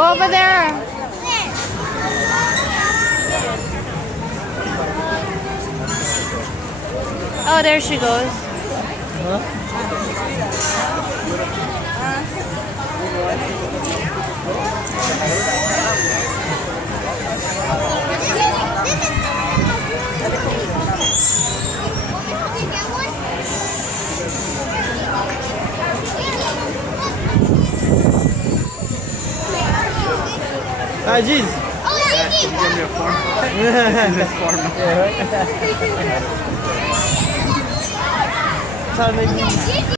Go over there. Oh, there she goes. Ah, Jill. Oh, Gigi! Give me a form. This form. Sana